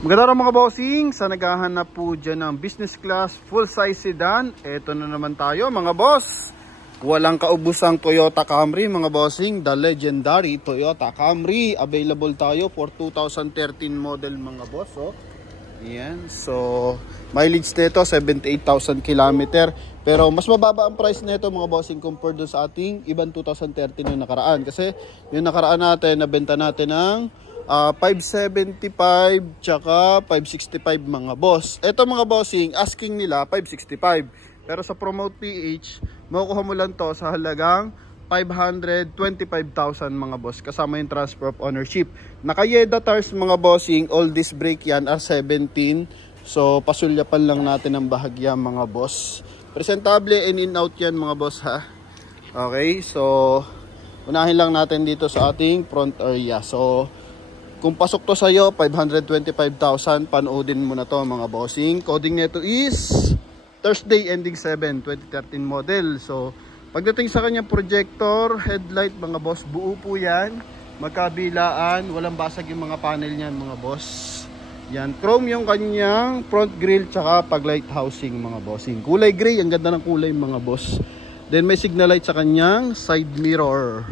Magandang mga bossing, sa naghahanap po dyan ng business class full size sedan, eto na naman tayo mga boss. Walang kaubusang Toyota Camry mga bossing, the legendary Toyota Camry. Available tayo for 2013 model mga boss. Oh. Ayan, so mileage nito 78,000 km. Pero mas mababa ang price nito mga bossing compared sa ating ibang 2013 yung nakaraan. Kasi yung nakaraan natin, nabenta natin ng 575 tsaka 565 mga boss. Ito mga bossing, asking nila 565. Pero sa Promote PH, makukuha mo lang to sa halagang 525,000 mga boss. Kasama yung transfer of ownership. Naka-Yeda tires mga bossing, all disc brake yan, R17. So pasulyapan lang natin ang bahagya mga boss. Presentable in out yan mga boss ha. Okay, so unahin lang natin dito sa ating front area. So kung pasok to sa'yo, 525,000, panoodin mo na to mga bossing. Coding nito is Thursday ending 7, 2013 model. So, pagdating sa kanyang projector, headlight mga boss, buo po yan. Magkabilaan, walang basag yung mga panel niyan mga boss. Yan, chrome yung kanyang front grille tsaka pag-light housing mga bossing. Kulay gray, ang ganda ng kulay mga boss. Then may signal light sa kanyang side mirror.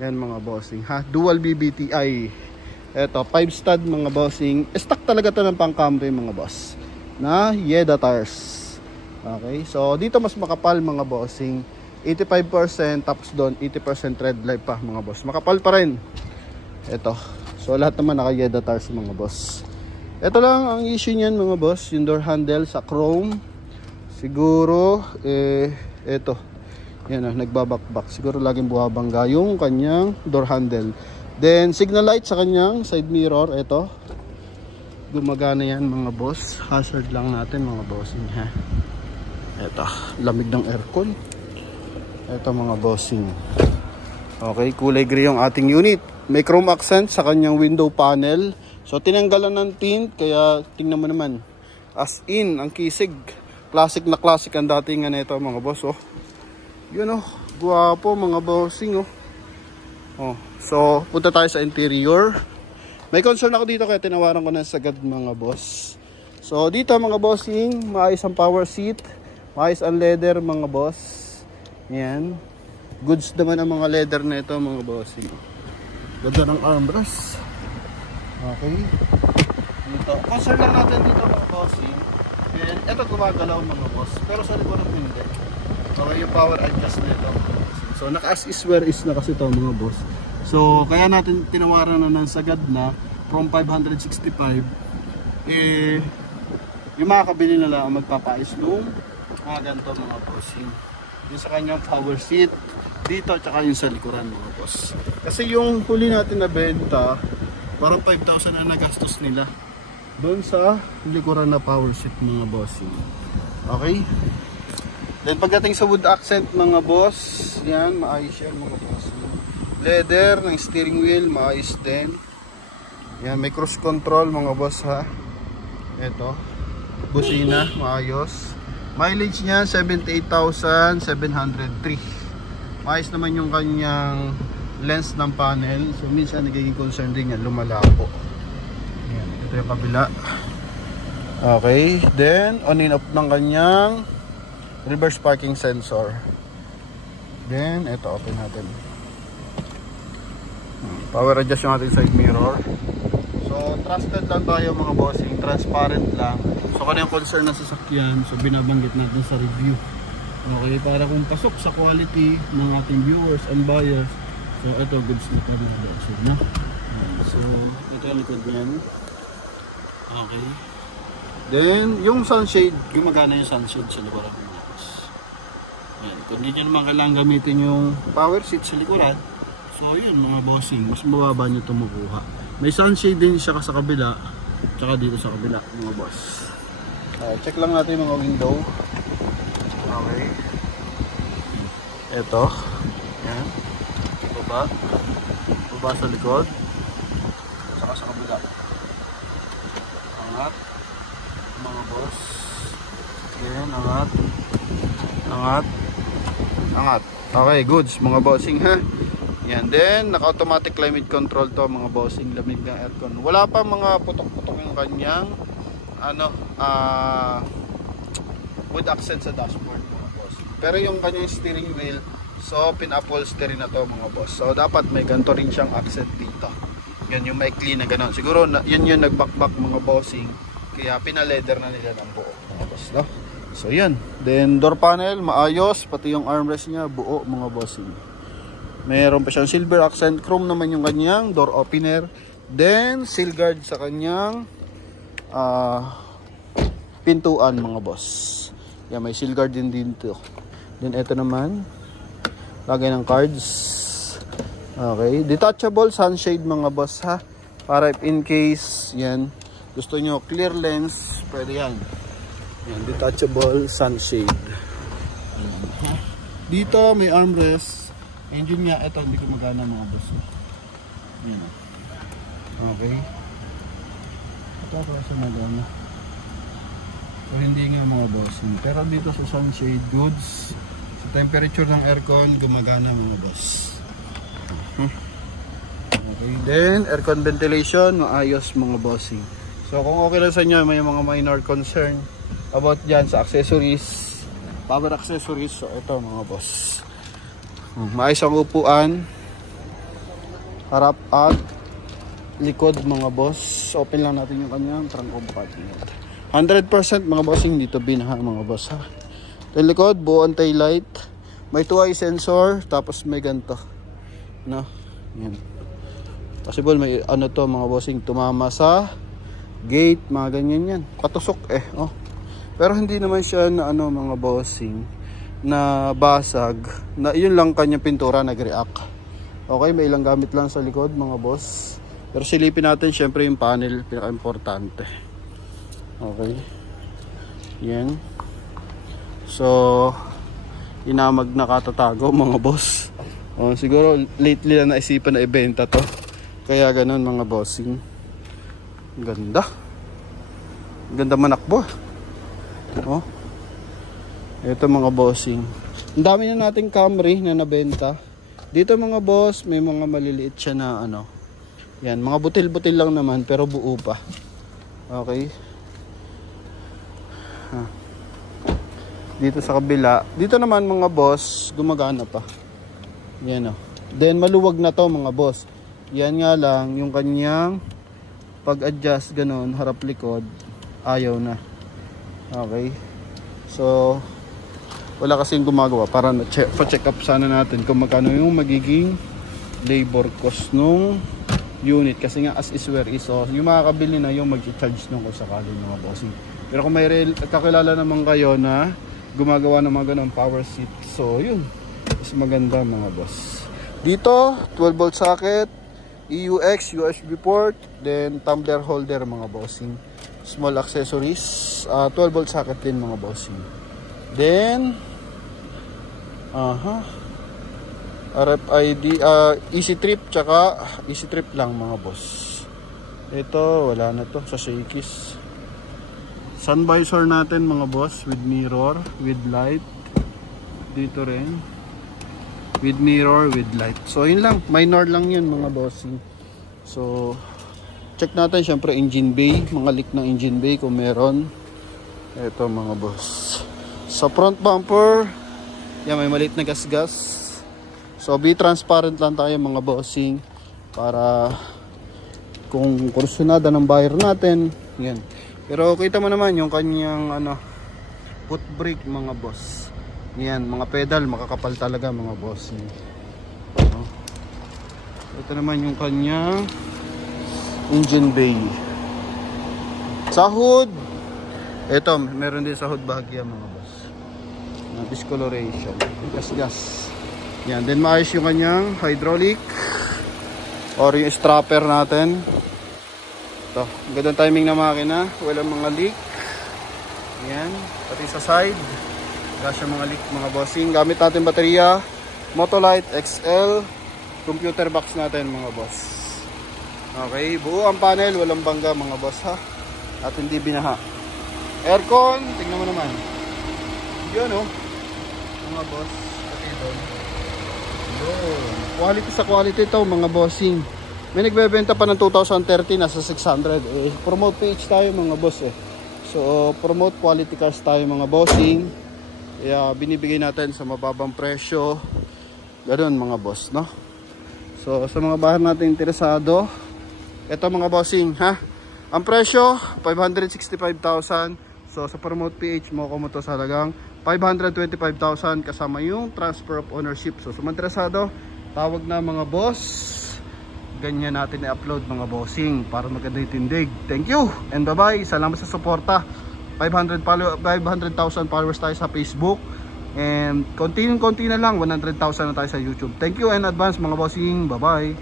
Yan mga bossing ha, dual BBTI. Eto, 5 stud mga bossing. Stock talaga to ng pang Camry mga boss. Na Yeda tires. Okay, so dito mas makapal mga bossing. 85% tapos doon 80% red light pa mga boss. Makapal pa rin. Eto. So lahat naman naka Yeda tires mga boss. Ito lang ang issue niyan mga boss. Yung door handle sa chrome. Siguro, eto. Yan nagbabakbak. Siguro laging buhabangga yung kanyang door handle. Then signal light sa kanyang side mirror, ito. Gumagana yan mga boss. Hazard lang natin mga bossing ha. Ito, lamig ng aircon. Ito mga bossing. Okay, kulay gray yung ating unit. May chrome accent sa kanyang window panel. So tinanggalan ng tint, kaya tingnan mo naman. As in, ang kisig. Classic na classic ang datingan nito mga boss. Oh. Yun oh, guwapo mga bossing oh. Oh, so punta tayo sa interior. May concern ako dito kaya tinawaran ko na sagad mga boss. So dito mga bossing, maayos ang power seat, maayos ang leather mga boss. Yan. Goods naman ang mga leather na ito mga bossing. Ganda ng armrest. Okay. Dito. Concern lang natin dito mga bossing. And ito gumagalaw mga boss. Pero sa likod ng hindi. Okay, yung power adjust nito. So naka as is where is na kasi ito mga boss. So kaya natin tinawaran na ng sagad na from 565. Yung mga kabili na lang magpapais nung mga ganito mga bossing. Yung sa kanyang power seat dito tsaka yung sa likuran mga boss. Kasi yung huli natin na benta parang 5,000 na nagastos nila doon sa likuran na power seat mga bossing. Okay. Then pagdating sa wood accent mga boss, yan, maayos yan mga boss. Leather ng steering wheel, maayos din. Yan, may cruise control mga boss ha. Ito, busina, maayos. Mileage niya, 78,703. Maayos naman yung kanyang lens ng panel. So minsan nagiging concern din yan, lumalabo. Yan, ito yung kabila. Okay, then on and off ng kanyang reverse parking sensor. Then, ito, open natin. Power adjust yung ating side mirror. So, trusted lang tayo mga bossing. Transparent lang. So, kung yung concern ng sasakyan, so binabanggit natin sa review. Okay, para kung pasok sa quality ng ating viewers and buyers, so, ito, goods na talaga. So, ito yung likod yan. Okay. Then, yung sunshade, gumagana yung sunshade sa likuran. Kung hindi nyo naman kailangan gamitin yung power seat sa likuran, so yun mga bossing, mas mababa nyo ito makuha. May sunshade din siya sa kabila, tsaka dito sa kabila mga boss. Check lang natin yung mga window. Okay. Ito. Yan. Baba. Baba sa likod. Tsaka sa kabila. Angat. Mga boss. Yan, angat. Angat. Angat. Okay, goods mga bossing ha. Yan, then naka-automatic climate control to mga bossing, lamig ng aircon. Wala pa mga putok-putok yung kanyang wood accent sa dashboard mga boss. Pero yung kanyang steering wheel, so pin-upholstery na to mga boss. So dapat may ganito rin siyang accent dito. Yan yung maikli na gano'n. Siguro yan yung nagbakbak mga bossing. Kaya pina-leather na nila ng buo mga boss, no? So yan. Then door panel maayos, pati yung armrest niya buo mga bossing. Meron pa siyang silver accent, chrome naman yung kanyang door opener. Then seal guard sa kanyang pintuan mga boss. Yan, may seal guard din dito. Then ito naman, lagay ng cards. Okay, detachable sunshade mga boss ha. Para if in case yan gusto nyo clear lens, pwede yan. Yan, detachable sunshade. Dito may armrest. Engine nga, ito hindi ko magana mga boss. Yan. Okay. Ito para sa magana. So hindi nga mga boss. Pero dito sa sunshade goods, sa temperature ng aircon, gumagana mga boss. Okay. Then, aircon ventilation, maayos mga bossing. So kung okay lang sa inyo, may mga minor concern about dyan sa accessories, power accessories, so ito mga boss. Maayos ang upuan, harap at likod mga boss. Open lang natin yung kanyang trunk compartment. 100% mga bossing, dito binaha mga boss ha. Yung likod, buo ang tail light, may 2-eye sensor, tapos may ganito, no? Yan. Possible may ano to mga bossing, tumama sa gate, mga ganyan yan, patusok oh. Pero hindi naman siya na ano mga bossing na basag, na yun lang kanyang pintura nag-react. Okay, may ilang gamit lang sa likod mga boss. Pero silipin natin syempre yung panel, pinaka-importante. Okay. Yan. So, inamag na katatago mga boss. Siguro lately na naisipan na ibenta to. Kaya ganun mga bossing. Ganda. Ganda manakbo. Oh. Ito mga bossing. Ang dami na nating Camry na nabenta. Dito mga boss, may mga maliliit siya na ano. Yan, mga butil-butil lang naman pero buo pa. Okay. Dito sa kabila, dito naman mga boss, gumagana pa. Yan oh. Then maluwag na to mga boss. Yan nga lang yung kanyang pag-adjust ganun, harap likod, ayaw na. Okay. So wala kasing gumagawa para pa-check up sana natin kung magkano yung magiging labor cost nung unit, kasi nga as is where is, so yung makakabili na yung mag-charge nung kung sakali mga bossing. Pero kung may kakilala naman kayo na gumagawa ng mga ganong power seat, so yun, mas maganda mga boss. Dito 12 volt socket, EUX, USB port, then tumbler holder mga bossing. Small accessories, 12 volt socket din mga bossing. Then RFID, easy trip, tsaka easy trip lang mga boss. Ito wala na to sa Shakey's. Sun visor natin mga boss, with mirror, with light. Dito rin with mirror, with light. So yun lang, minor lang yun mga bossing. So check natin syempre engine bay, mga leak ng engine bay kung meron. Ito mga boss. Sa front bumper, yan, may maliit na gas-gas. So be transparent lang tayo mga bossing para kung kursunada ng buyer natin, yan. Pero kita mo naman yung kanyang foot brake mga boss. Yan, mga pedal makakapal talaga mga bossing. Ito naman yung kanyang engine bay. Sa hood, ito meron din sa hood bahagya mga boss. Discoloration, gas-gas. Yan, then maayos yung kanyang hydraulic or yung strapper natin. Ito, gandang timing na makina, walang mga leak. Yan, pati sa side wala siya mga leak mga bossing. Gamit natin baterya Motolite XL, computer box natin mga boss. Okay, buo ang panel, walang bangga mga boss ha, at hindi binaha. Aircon, tingnan mo naman yun mga boss, pati doon Quality sa quality to mga bossing. May nagbebenta pa ng 2030 nasa 600 eh. Promote PH tayo mga boss eh. So promote quality cars tayo mga bossing. Kaya binibigay natin sa mababang presyo. Ganoon mga boss, no? So sa mga bahan natin interesado, ito mga bossing ha. Ang presyo 565,000. So sa promote PH mo to sa halagang 525,000 kasama yung transfer of ownership. So sa mga interesado, tawag na mga boss. Ganyan natin i-upload mga bossing para maganda yung tindig. Thank you and bye bye. Salamat sa suporta. 500,000 followers tayo sa Facebook. And konti na lang 100,000 na tayo sa YouTube. Thank you and advance mga bossing. Bye bye.